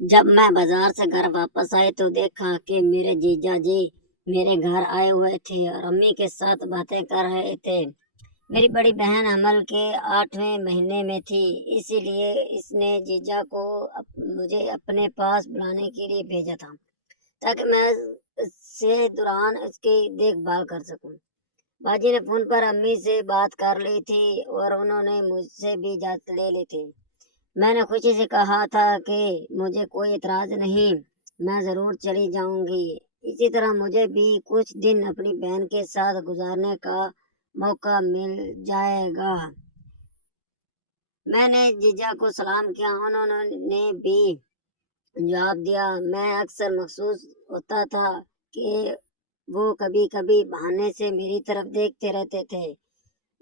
जब मैं बाजार से घर वापस आई तो देखा कि मेरे जीजा जी मेरे घर आए हुए थे और अम्मी के साथ बातें कर रहे थे। मेरी बड़ी बहन अमल के 8वें महीने में थी, इसीलिए इसने जीजा को मुझे अपने पास बुलाने के लिए भेजा था ताकि मैं से दौरान उसकी देखभाल कर सकूं। बाजी ने फोन पर अम्मी से बात कर ली थी और उन्होंने मुझसे भी इजाजत ले ली थी। मैंने खुशी से कहा था कि मुझे कोई एतराज नहीं, मैं जरूर चली जाऊंगी। इसी तरह मुझे भी कुछ दिन अपनी बहन के साथ गुजारने का मौका मिल जाएगा। मैंने जीजा को सलाम किया, उन्होंने भी जवाब दिया। मैं अक्सर महसूस होता था कि वो कभी कभी बहाने से मेरी तरफ देखते रहते थे।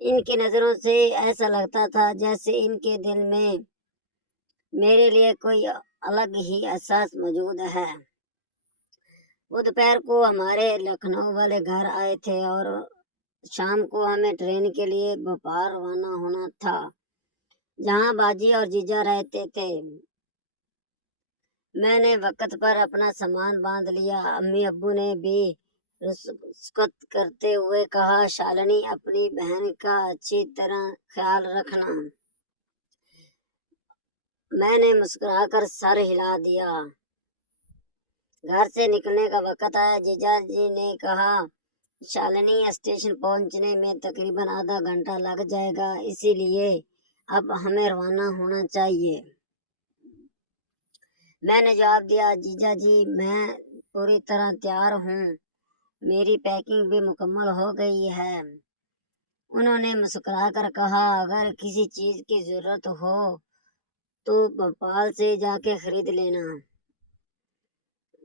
इनकी नजरों से ऐसा लगता था जैसे इनके दिल में मेरे लिए कोई अलग ही एहसास मौजूद है। वो दोपहर को हमारे लखनऊ वाले घर आए थे और शाम को हमें ट्रेन के लिए भोपाल रवाना होना था, जहां बाजी और जीजा रहते थे। मैंने वक्त पर अपना सामान बांध लिया। अम्मी अब्बू ने भी रुस्कत करते हुए कहा, शालिनी अपनी बहन का अच्छी तरह ख्याल रखना। मैंने मुस्कुराकर सर हिला दिया। घर से निकलने का वक्त आया। जीजा जी ने कहा, शालिनी स्टेशन पहुंचने में तकरीबन आधा घंटा लग जाएगा, इसीलिए अब हमें रवाना होना चाहिए। मैंने जवाब दिया, जीजा जी मैं पूरी तरह तैयार हूँ, मेरी पैकिंग भी मुकम्मल हो गई है। उन्होंने मुस्कुराकर कहा, अगर किसी चीज की जरूरत हो तो भोपाल से जाके खरीद लेना।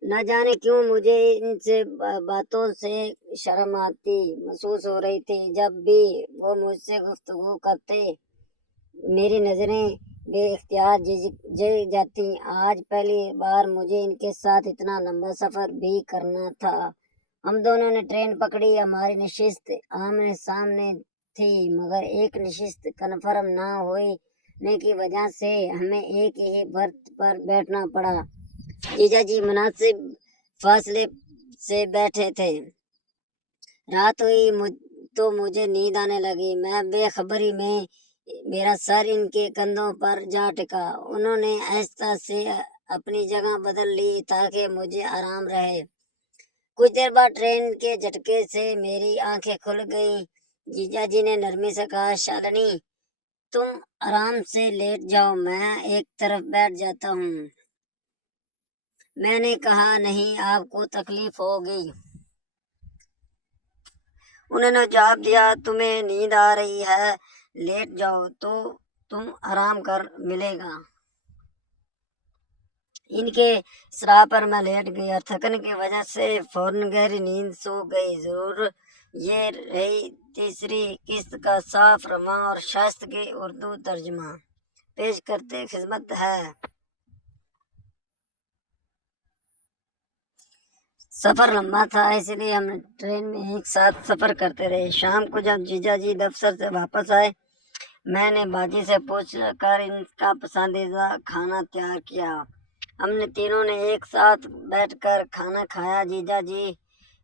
न जाने क्यों मुझे इनसे बातों से शर्म आती महसूस हो रही थी। जब भी वो मुझसे गुफ्तगू करते मेरी नजरें बेख्तियार झिक जाती। आज पहली बार मुझे इनके साथ इतना लंबा सफर भी करना था। हम दोनों ने ट्रेन पकड़ी। हमारी नशिस्त आमने सामने थी, मगर एक नशिस्त कन्फर्म ना होने की वजह से हमें एक ही बर्थ पर बैठना पड़ा। जीजा जी मुनासिब फासले से बैठे थे। रात हुई तो मुझे नींद आने लगी। मैं बेखबरी में मेरा सर इनके कंधों पर जा टिका। उन्होंने आहिस्ता से अपनी जगह बदल ली ताकि मुझे आराम रहे। कुछ देर बाद ट्रेन के झटके से मेरी आंखें खुल गईं। जीजा जी ने नरमी से कहा, शालिनी तुम आराम से लेट जाओ, मैं एक तरफ बैठ जाता हूँ। मैंने कहा, नहीं, आपको तकलीफ होगी। उन्होंने जवाब दिया, तुम्हें नींद आ रही है, लेट जाओ तो तुम आराम कर मिलेगा। इनके सलाह पर मैं लेट गई और थकन की वजह से फौरन गहरी नींद सो गई। जरूर ये रही तीसरी किस्त का साफ रवां और शाइस्तगी उर्दू तर्जुमा पेश करते खिदमत है। सफर लंबा था, इसलिए हम ट्रेन में एक साथ सफर करते रहे। शाम को जब जीजा जी दफ्तर से वापस आए, मैंने बाजी से पूछ कर इनका पसंदीदा खाना तैयार किया। हमने तीनों ने एक साथ बैठकर खाना खाया। जीजा जी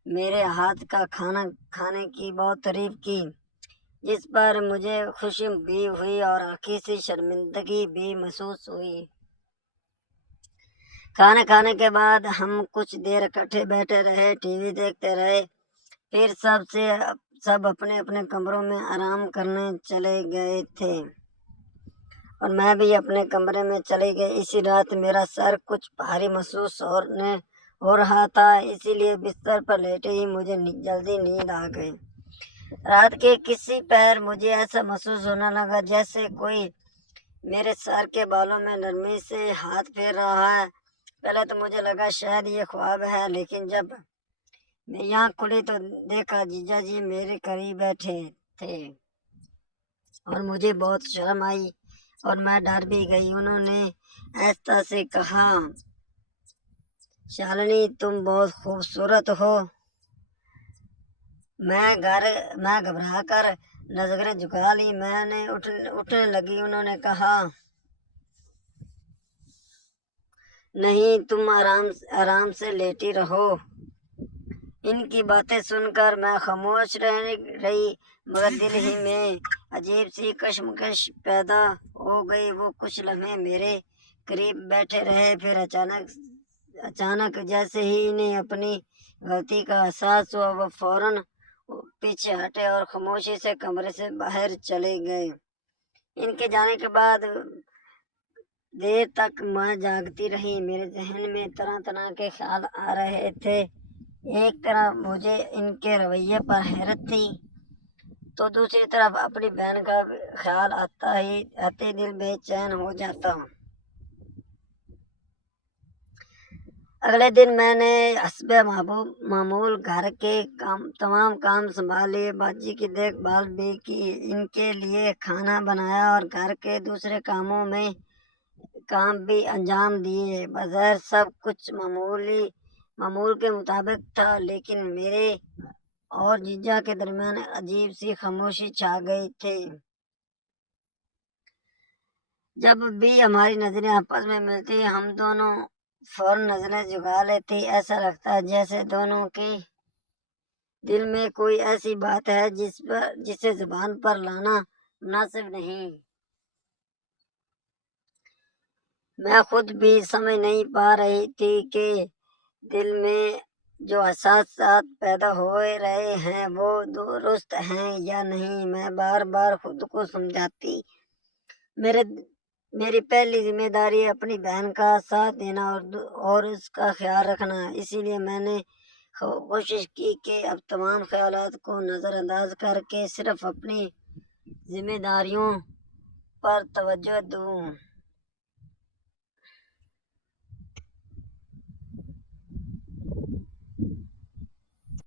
मेरे हाथ का खाना खाने की बहुत तारीफ की, जिस पर मुझे खुशी भी हुई और हल्की सी शर्मिंदगी भी महसूस हुई। खाना खाने के बाद हम कुछ देर इकट्ठे बैठे रहे, टीवी देखते रहे। फिर सब अपने अपने कमरों में आराम करने चले गए थे और मैं भी अपने कमरे में चली गई। इसी रात मेरा सर कुछ भारी महसूस हो रहा था, इसीलिए बिस्तर पर लेटे ही मुझे जल्दी नींद आ गई। रात के किसी पहर मुझे ऐसा महसूस होने लगा जैसे कोई मेरे सर के बालों में नरमी से हाथ फेर रहा है। पहले तो मुझे लगा शायद ये ख्वाब है, लेकिन जब मैं आँख खुली तो देखा जीजा जी मेरे करीब बैठे थे और मुझे बहुत शर्म आई और मैं डर भी गई। उन्होंने आहिस्ता से कहा, शालिनी तुम बहुत खूबसूरत हो। मैं घबरा कर नजरें झुका ली। मैंने उठने लगी। उन्होंने कहा, نہیں تم آرام سے لیٹی رہو۔ ان کی باتیں سن کر میں خاموش رہی، مگر دل ہی میں عجیب سی کشمکش پیدا ہو گئی۔ وہ کچھ لمحے میرے قریب بیٹھے رہے، پھر اچانک جیسے ہی انہیں اپنی غلطی کا احساس ہوا، وہ فوراً پیچھے ہٹے اور خاموشی سے کمرے سے باہر چلے گئے۔ ان کے جانے کے بعد دیر تک میں جاگتی رہی، میرے ذہن میں طرح طرح کے خیال آ رہے تھے۔ ایک طرف مجھے ان کے رویے پر حیرت تھی، تو دوسری طرف اپنی بہن کا خیال آتے دل بے چین ہو جاتا۔ اگلے دن میں نے حسب معمول گھر کے تمام کام سنبھال لیے، باجی کی دیکھ بھال بھی کی، ان کے لیے کھانا بنایا اور گھر کے دوسرے کام بھی انجام دیے۔ بظاہر سب کچھ معمول کے مطابق تھا، لیکن میرے اور جیجا کے درمیان عجیب سی خاموشی چھا گئی تھی۔ جب بھی ہماری نظریں آپس میں ملتی، ہم دونوں فوراً نظریں جھکا لیتی۔ ایسا لگتا جیسے دونوں کے دل میں کوئی ایسی بات ہے جسے زبان پر لانا مناسب نہیں۔ میں خود بھی سمجھ نہیں پا رہی تھی کہ دل میں جو احساسات پیدا ہو رہے ہیں وہ درست ہیں یا نہیں۔ میں بار بار خود کو سمجھاتی، میری پہلی ذمہ داری اپنی بہن کا ساتھ دینا اور اس کا خیال رکھنا ہے۔ اسی لیے میں نے کوشش کی کہ اب تمام خیالات کو نظر انداز کر کے صرف اپنی ذمہ داریوں پر توجہ دوں۔